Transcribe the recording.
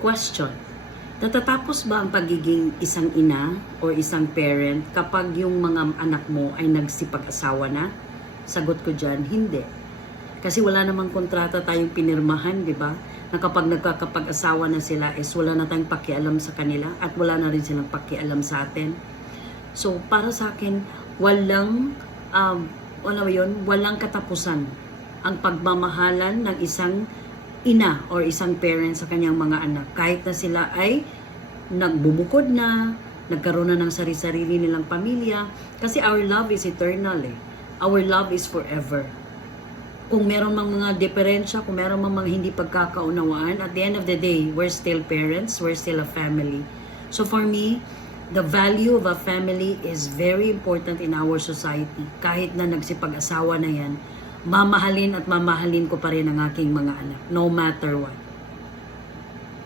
Question. Natatapos ba ang pagiging isang ina o isang parent kapag yung mga anak mo ay nagsipag-asawa na? Sagot ko dyan, hindi. Kasi wala namang kontrata tayong pinirmahan, di ba? Na kapag nagkakapag-asawa na sila is wala na tayong pakialam sa kanila at wala na rin silang pakialam sa atin. So, para sa akin, walang, um, ba yun? Walang katapusan ang pagmamahalan ng isang ina or isang parent sa kanyang mga anak. Kahit na sila ay nagbumukod na, nagkaroon na ng sarili-sarili nilang pamilya. Kasi our love is eternal eh. Our love is forever. Kung meron mang mga diferensya, kung meron mang mga hindi pagkakaunawaan, at the end of the day, we're still parents, we're still a family. So for me, the value of a family is very important in our society. Kahit na nagsipag-asawa na yan, mamahalin at mamahalin ko pa rin ang aking mga anak, no matter what.